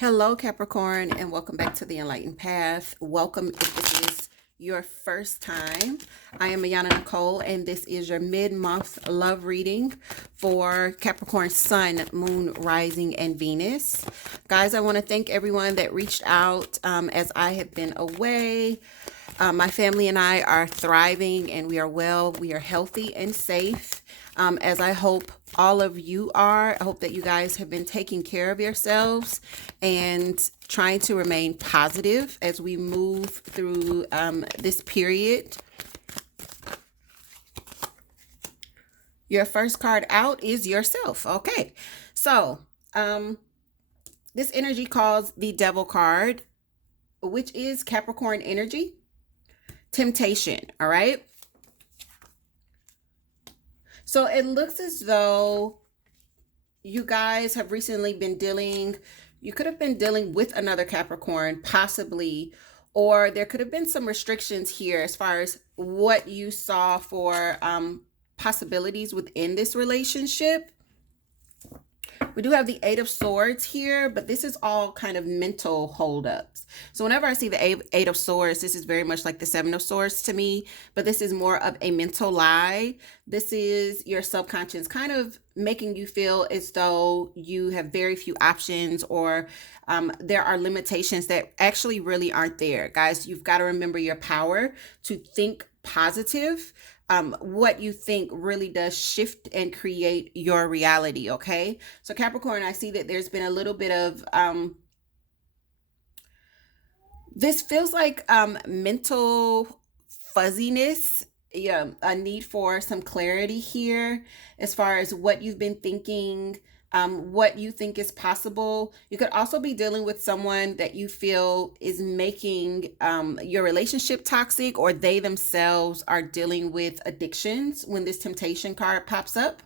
Hello, Capricorn, and welcome back to the Enlightened Path. Welcome if this is your first time. I am Ayana Nicole, and this is your mid-month love reading for Capricorn Sun, Moon, Rising, and Venus. Guys, I want to thank everyone that reached out as I have been away. My family and I are thriving, and we are well. We are healthy and safe, as I hope all of you are. I hope that you guys have been taking care of yourselves and trying to remain positive as we move through this period. Your first card out is yourself. Okay, so this energy calls the Devil card, which is Capricorn energy. Temptation, all right? So it looks as though you guys have recently been you could have been dealing with another Capricorn, possibly, or there could have been some restrictions here as far as what you saw for possibilities within this relationship. We do have the Eight of Swords here, but this is all kind of mental holdups. So whenever I see the Eight of Swords, this is very much like the Seven of Swords to me, but this is more of a mental lie. This is your subconscious kind of making you feel as though you have very few options, or there are limitations that actually really aren't there. Guys, you've got to remember your power to think positive. What you think really does shift and create your reality, okay? So Capricorn, I see that there's been a little bit of, this feels like mental fuzziness, a need for some clarity here as far as what you've been thinking, what you think is possible. You could also be dealing with someone that you feel is making your relationship toxic, or they themselves are dealing with addictions when this temptation card pops up.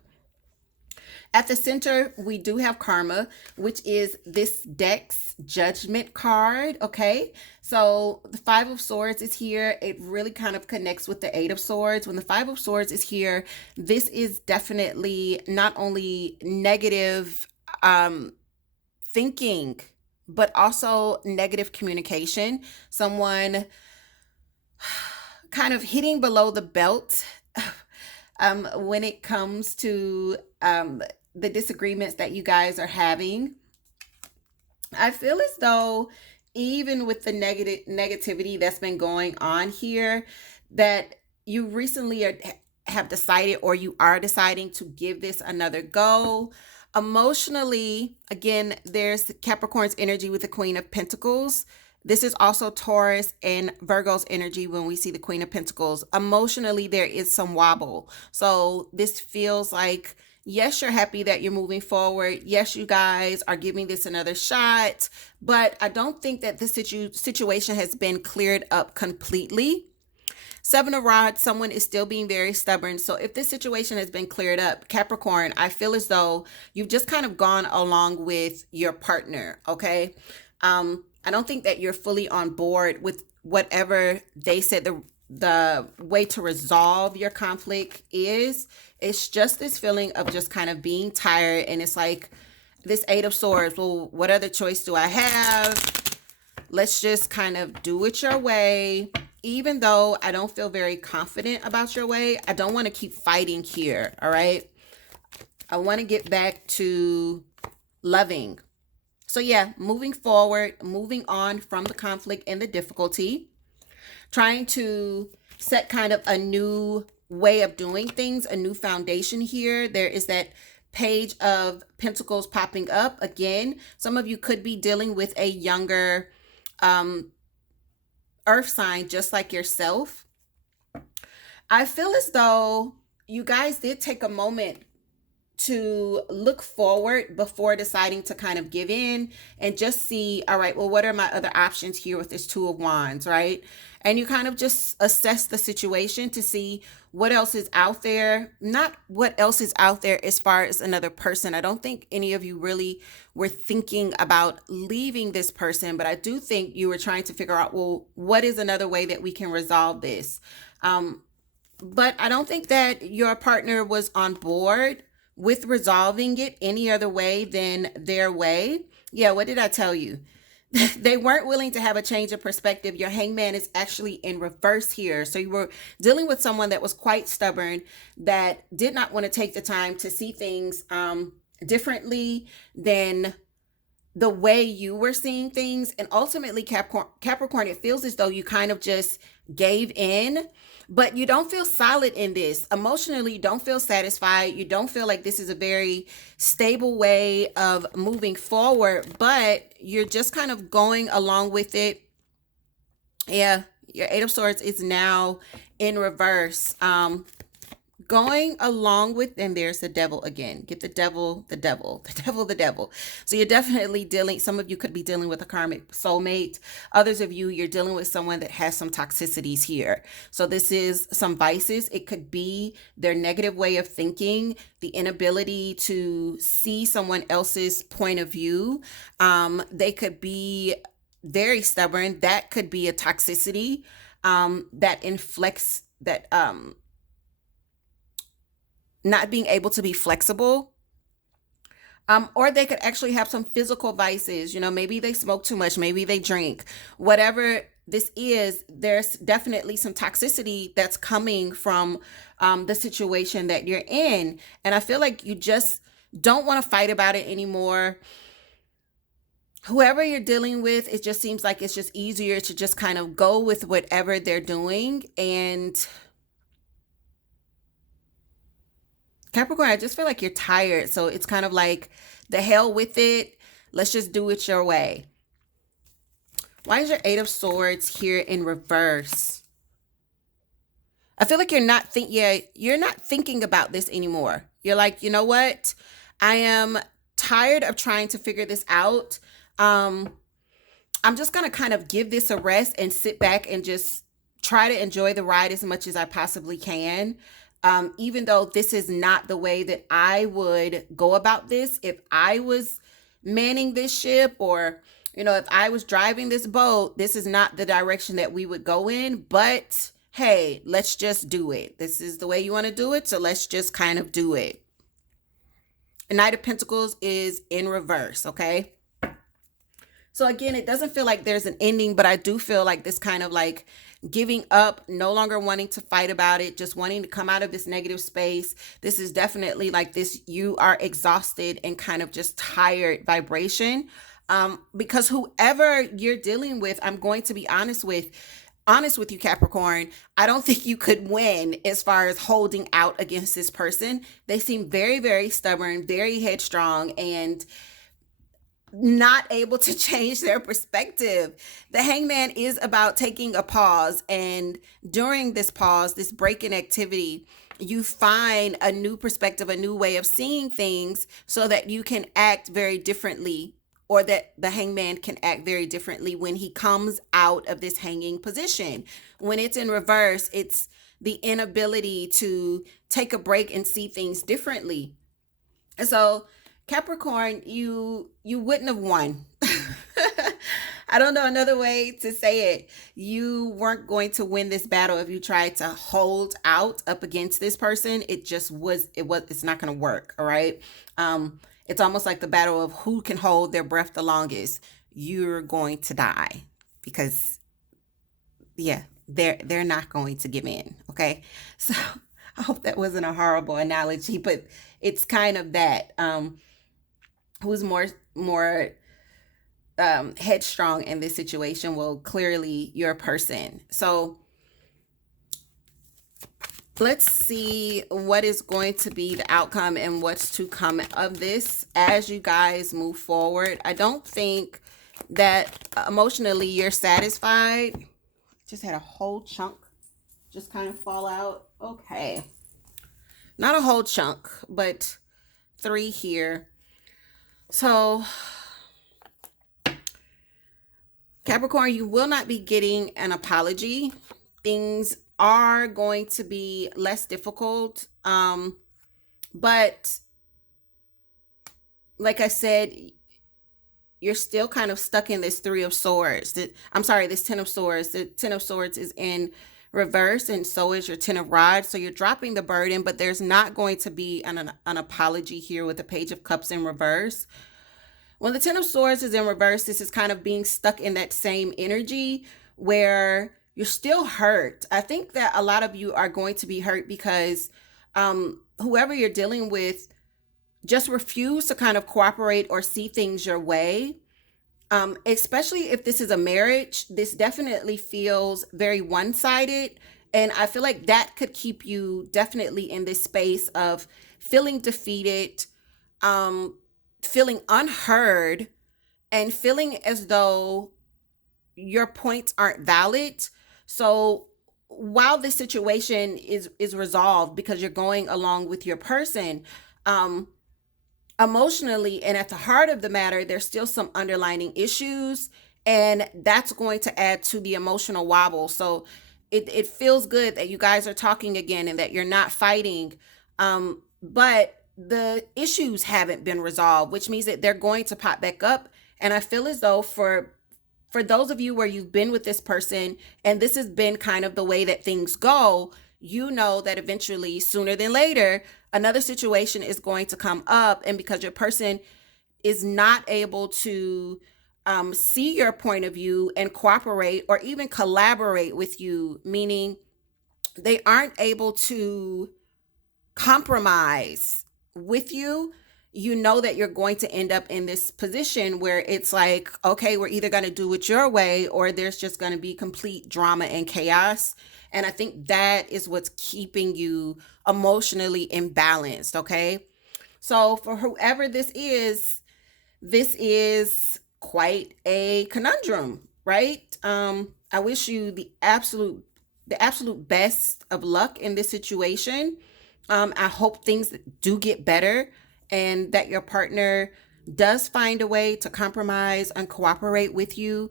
At the center, we do have Karma, which is this deck's judgment card, okay? So the Five of Swords is here. It really kind of connects with the Eight of Swords. When the Five of Swords is here, this is definitely not only negative thinking, but also negative communication. Someone kind of hitting below the belt when it comes to the disagreements that you guys are having. I feel as though even with the negativity that's been going on here, that you recently have decided, or you are deciding, to give this another go. Emotionally, again, there's Capricorn's energy with the Queen of Pentacles. This is also Taurus and Virgo's energy when we see the Queen of Pentacles. Emotionally, there is some wobble. So this feels like, yes, you're happy that you're moving forward. Yes, you guys are giving this another shot. But I don't think that this situation has been cleared up completely. Seven of Rods, someone is still being very stubborn. So if this situation has been cleared up, Capricorn, I feel as though you've just kind of gone along with your partner, okay? I don't think that you're fully on board with whatever they said the way to resolve your conflict is. It's just this feeling of just kind of being tired, and it's like this Eight of Swords. Well, what other choice do I have? Let's just kind of do it your way. Even though I don't feel very confident about your way, I don't want to keep fighting here, all right? I want to get back to loving. So yeah, moving forward, moving on from the conflict and the difficulty, trying to set kind of a new way of doing things, a new foundation here. There is that Page of Pentacles popping up again. Some of you could be dealing with a younger earth sign, just like yourself. I feel as though you guys did take a moment to look forward before deciding to kind of give in and just see, all right, well, what are my other options here with this Two of Wands, right? And you kind of just assess the situation to see what else is out there. Not what else is out there as far as another person. I don't think any of you really were thinking about leaving this person, but I do think you were trying to figure out, well, what is another way that we can resolve this? But I don't think that your partner was on board with resolving it any other way than their way. Yeah, what did I tell you? They weren't willing to have a change of perspective. Your hangman is actually in reverse here. So you were dealing with someone that was quite stubborn, that did not want to take the time to see things differently than the way you were seeing things. And ultimately, Capricorn, it feels as though you kind of just gave in, but you don't feel solid in this. Emotionally, you don't feel satisfied. You don't feel like this is a very stable way of moving forward, but you're just kind of going along with it. Yeah, your Eight of Swords is now in reverse. Going along with, and there's the devil again. Get the devil, the devil, the devil, the devil. So you're definitely dealing, some of you could be dealing with a karmic soulmate. Others of you, you're dealing with someone that has some toxicities here. So this is some vices. It could be their negative way of thinking, the inability to see someone else's point of view. They could be very stubborn. That could be a toxicity that inflects that not being able to be flexible. Or they could actually have some physical vices. Maybe they smoke too much, maybe they drink. Whatever this is, there's definitely some toxicity that's coming from the situation that you're in. And I feel like you just don't want to fight about it anymore. Whoever you're dealing with, it just seems like it's just easier to just kind of go with whatever they're doing. And Capricorn, I just feel like you're tired. So it's kind of like, the hell with it. Let's just do it your way. Why is your Eight of Swords here in reverse? I feel like you're not thinking about this anymore. You're like, you know what? I am tired of trying to figure this out. I'm just going to kind of give this a rest and sit back and just try to enjoy the ride as much as I possibly can. Even though this is not the way that I would go about this, if I was manning this ship, or, if I was driving this boat, this is not the direction that we would go in. But hey, let's just do it. This is the way you want to do it. So let's just kind of do it. Knight of Pentacles is in reverse. Okay. So again, it doesn't feel like there's an ending, but I do feel like this kind of like giving up, no longer wanting to fight about it, just wanting to come out of this negative space. This is definitely like this, you are exhausted and kind of just tired vibration. Because whoever you're dealing with, I'm going to be honest with you, Capricorn, I don't think you could win as far as holding out against this person. They seem very, very stubborn, very headstrong, and not able to change their perspective. The Hangman is about taking a pause, and during this pause, this break in activity, you find a new perspective, a new way of seeing things, so that you can act very differently, or that the Hangman can act very differently when he comes out of this hanging position. When it's in reverse, it's the inability to take a break and see things differently. And so Capricorn, you wouldn't have won. I don't know another way to say it. You weren't going to win this battle if you tried to hold out up against this person. It's not going to work. All right. It's almost like the battle of who can hold their breath the longest. You're going to die because, yeah, they're not going to give in. Okay. So I hope that wasn't a horrible analogy, but it's kind of that. Who's more headstrong in this situation? Well, clearly your person. So let's see what is going to be the outcome and what's to come of this as you guys move forward. I don't think that emotionally you're satisfied. Just had a whole chunk just kind of fall out. Okay. Not a whole chunk, but 3 here. So Capricorn, you will not be getting an apology. Things are going to be less difficult. But like I said, you're still kind of stuck in this 3 of Swords. This 10 of Swords. The 10 of Swords is in reverse, and so is your Ten of Rods. So you're dropping the burden, but there's not going to be an apology here with the Page of Cups in reverse. When the Ten of Swords is in reverse, this is kind of being stuck in that same energy where you're still hurt. I think that a lot of you are going to be hurt because whoever you're dealing with just refuse to kind of cooperate or see things your way. Especially if this is a marriage, this definitely feels very one-sided. And I feel like that could keep you definitely in this space of feeling defeated, feeling unheard, and feeling as though your points aren't valid. So while this situation is resolved because you're going along with your person, um, emotionally and at the heart of the matter, there's still some underlining issues, and that's going to add to the emotional wobble. So it feels good that you guys are talking again and that you're not fighting. But the issues haven't been resolved, which means that they're going to pop back up. And I feel as though for those of you where you've been with this person and this has been kind of the way that things go, you know that eventually, sooner than later, another situation is going to come up. And because your person is not able to see your point of view and cooperate or even collaborate with you, meaning they aren't able to compromise with you, you know that you're going to end up in this position where it's like, okay, we're either going to do it your way or there's just going to be complete drama and chaos. And I think that is what's keeping you emotionally imbalanced. Okay. So for whoever this is quite a conundrum, right? I wish you the absolute best of luck in this situation. I hope things do get better and that your partner does find a way to compromise and cooperate with you,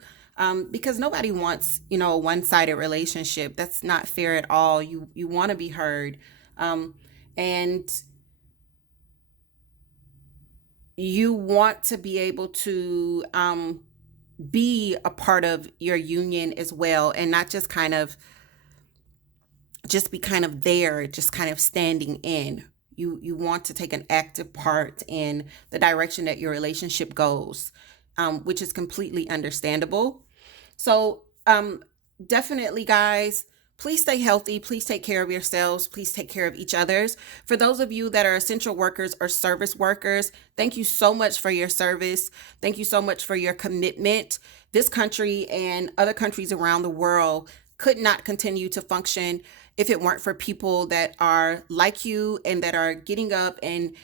because nobody wants, a one-sided relationship. That's not fair at all. You want to be heard, and you want to be able to be a part of your union as well, and not just be kind of there, just kind of standing in. You want to take an active part in the direction that your relationship goes, which is completely understandable. So definitely, guys, please stay healthy. Please take care of yourselves. Please take care of each other's. For those of you that are essential workers or service workers, thank you so much for your service. Thank you so much for your commitment. This country and other countries around the world could not continue to function if it weren't for people that are like you and that are getting up and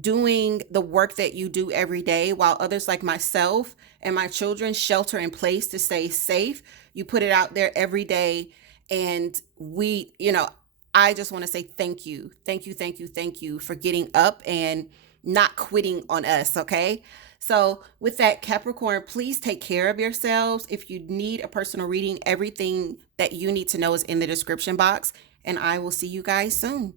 doing the work that you do every day, while others like myself and my children shelter in place to stay safe. You put it out there every day. And I just want to say thank you. Thank you, thank you, thank you for getting up and not quitting on us, okay? So with that, Capricorn, please take care of yourselves. If you need a personal reading, everything that you need to know is in the description box. And I will see you guys soon.